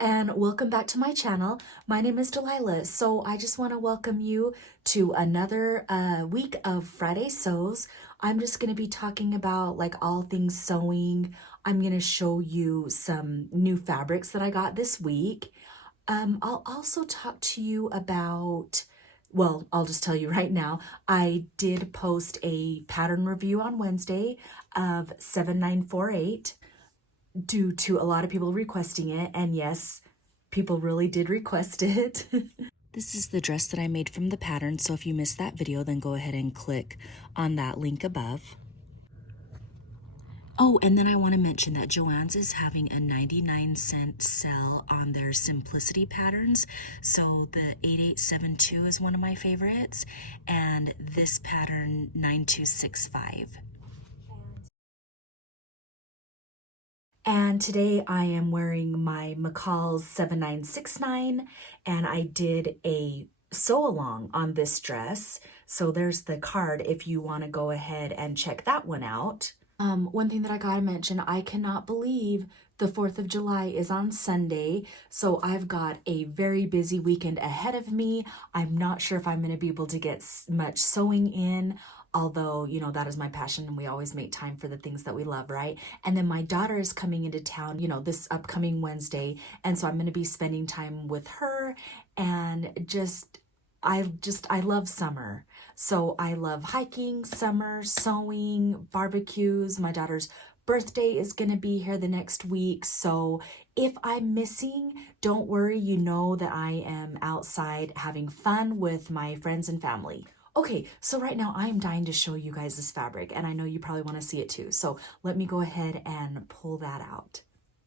and welcome back to my channel. My name is Delilah. So I just want to welcome you to another week of Friday Sews. I'm just going to be talking about like all things sewing. I'm going to show you some new fabrics that I got this week. I'll also talk to you about, well, I'll just tell you right now, I did post a pattern review on Wednesday of 7948. Due to a lot of people requesting it, and yes, people really did request it. This is the dress that I made from the pattern, so if you missed that video, then go ahead and click on that link above. Oh, and then I want to mention that Joann's is having a 99-cent sale on their Simplicity patterns. So the 8872 is one of my favorites, and this pattern 9265. And today I am wearing my McCall's 7969, and I did a sew along on this dress. So there's the card if you want to go ahead and check that one out. One thing that I gotta mention, I cannot believe the 4th of July is on Sunday, so I've got a very busy weekend ahead of me. I'm not sure if I'm going to be able to get much sewing in, although, you know, that is my passion and we always make time for the things that we love, right? And then my daughter is coming into town, you know, this upcoming Wednesday, and so I'm going to be spending time with her and I love summer. So I love hiking, summer, sewing, barbecues. My daughter's birthday is going to be here the next week. So if I'm missing, don't worry. You know that I am outside having fun with my friends and family. Okay, so right now I'm dying to show you guys this fabric, and I know you probably want to see it too. So let me go ahead and pull that out.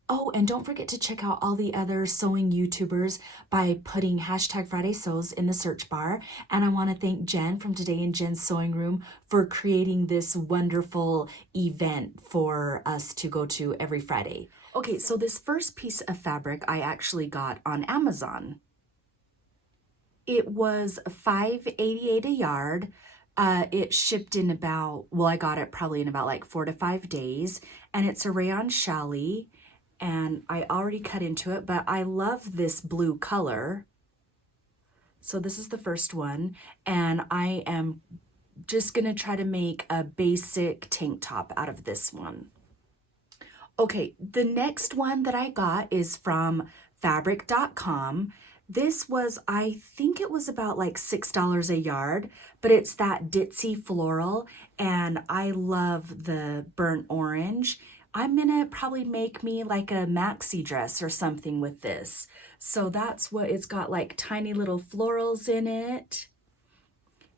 Oh, and don't forget to check out all the other sewing YouTubers by putting hashtag Friday Sews in the search bar. And I want to thank Jen from Today in Jen's Sewing Room for creating this wonderful event for us to go to every Friday. Okay, so this first piece of fabric I actually got on Amazon. It was $5.88 a yard. It shipped in about, well, I got it probably in about like 4 to 5 days. And it's a rayon challis. And I already cut into it, but I love this blue color. So this is the first one, and I am just gonna try to make a basic tank top out of this one. Okay, the next one that I got is from fabric.com. This was, I think it was about like $6 a yard, but it's that ditzy floral, and I love the burnt orange. I'm gonna probably make me like a maxi dress or something with this. So that's what it's got, like tiny little florals in it.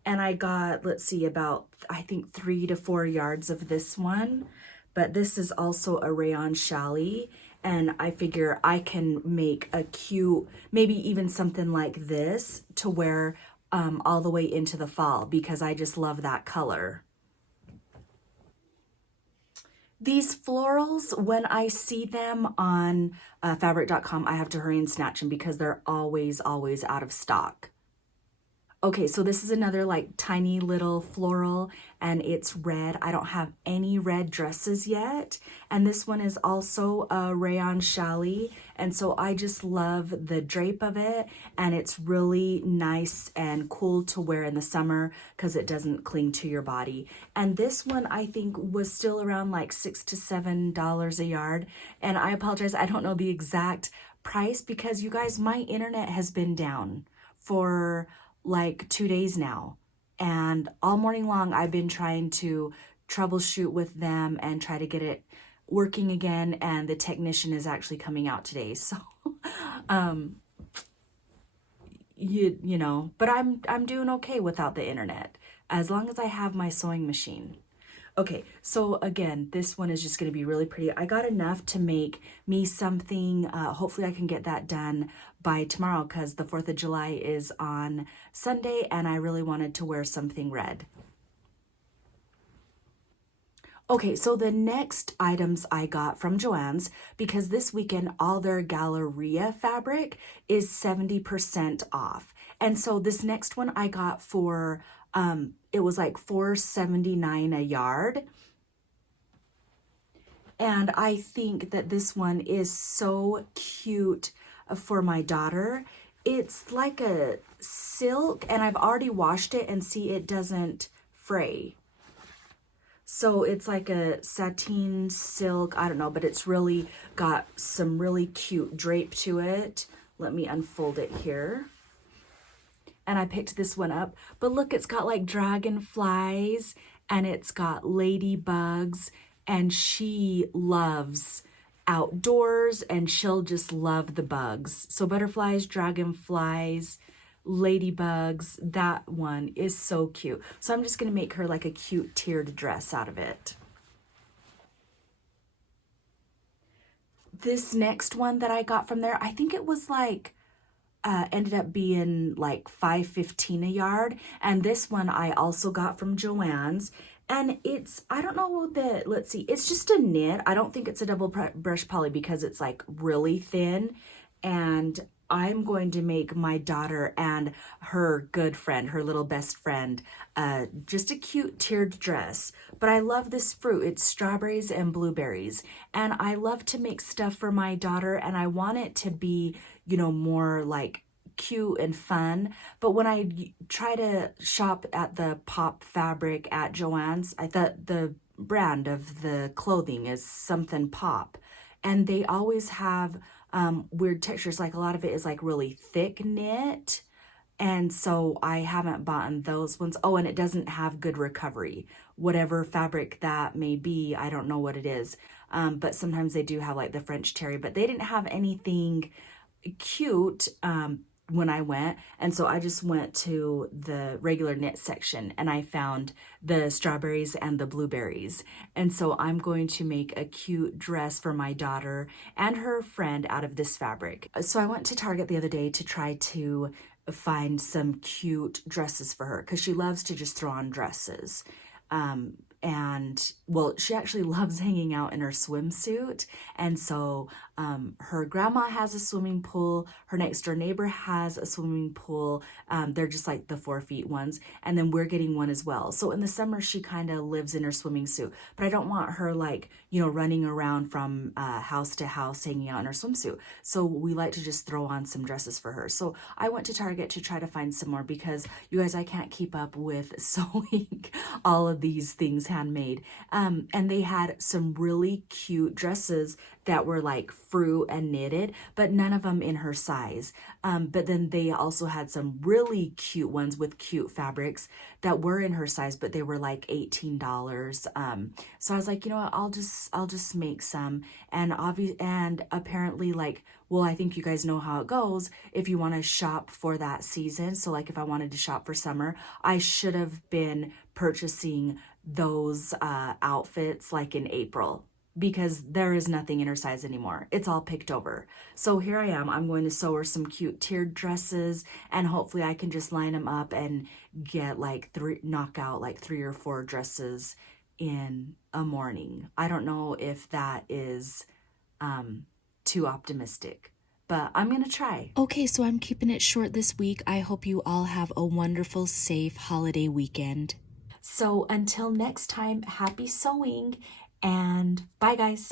And I got, let's see, about, I think 3 to 4 yards of this one. But this is also a rayon challis. And I figure I can make a cute, maybe even something like this to wear all the way into the fall, because I just love that color. These florals, when I see them on fabric.com, I have to hurry and snatch them because they're always out of stock. Okay, so this is another like tiny little floral, and it's red. I don't have any red dresses yet. And this one is also a rayon challis. And so I just love the drape of it, and it's really nice and cool to wear in the summer because it doesn't cling to your body. And this one I think was still around like $6 to $7 a yard. And I apologize, I don't know the exact price because you guys, my internet has been down for like 2 days now, and all morning long I've been trying to troubleshoot with them and try to get it working again, and the technician is actually coming out today. So you know, but I'm doing okay without the internet as long as I have my sewing machine. Okay, so again, this one is just going to be really pretty. I got enough to make me something. Hopefully I can get that done by tomorrow because the 4th of July is on Sunday, and I really wanted to wear something red. Okay, so the next items I got from Joann's, because this weekend all their Galleria fabric is 70% off. And so this next one I got for, it was like $4.79 a yard. And I think that this one is so cute for my daughter. It's like a silk, and I've already washed it, and see, it doesn't fray. So it's like a sateen silk, I don't know, but it's really got some really cute drape to it. Let me unfold it here. And I picked this one up, but look, it's got like dragonflies and it's got ladybugs, and she loves outdoors and she'll just love the bugs. So butterflies, dragonflies, ladybugs, that one is so cute. So I'm just going to make her like a cute tiered dress out of it. This next one that I got from there, I think it was like ended up being like $5.15 a yard, and this one I also got from Joann's, and it's, I don't know that, let's see, it's just a knit. I don't think it's a double brush poly because it's like really thin, and I'm going to make my daughter and her good friend, her little best friend, just a cute tiered dress. But I love this fruit. It's strawberries and blueberries. And I love to make stuff for my daughter, and I want it to be, you know, more like cute and fun. But when I try to shop at the Pop Fabric at Joann's, I thought the brand of the clothing is something pop. And they always have weird textures. Like a lot of it is like really thick knit. And so I haven't bought those ones. Oh, and it doesn't have good recovery. Whatever fabric that may be, I don't know what it is. But sometimes they do have like the French terry, but they didn't have anything cute when I went. And so I just went to the regular knit section and I found the strawberries and the blueberries. And so I'm going to make a cute dress for my daughter and her friend out of this fabric. So I went to Target the other day to try to find some cute dresses for her because she loves to just throw on dresses. And well, she actually loves hanging out in her swimsuit. And so her grandma has a swimming pool. Her next door neighbor has a swimming pool. They're just like the 4 feet ones. And then we're getting one as well. So in the summer, she kind of lives in her swimming suit. But I don't want her like, you know, running around from house to house hanging out in her swimsuit. So we like to just throw on some dresses for her. So I went to Target to try to find some more because you guys, I can't keep up with sewing all of these things handmade. And they had some really cute dresses that were like fruit and knitted, but none of them in her size. But then they also had some really cute ones with cute fabrics that were in her size, but they were like $18. So I was like, you know what, I'll just make some. And apparently, like, well, I think you guys know how it goes if you want to shop for that season. So like if I wanted to shop for summer, I should have been purchasing those outfits like in April, because there is nothing in her size anymore. It's all picked over. So here I am. I'm going to sew her some cute tiered dresses, and hopefully I can just line them up and get like knock out like 3 or 4 dresses in a morning. I don't know if that is too optimistic, but I'm gonna try. Okay, so I'm keeping it short this week. I hope you all have a wonderful, safe holiday weekend. So until next time, happy sewing, and bye guys.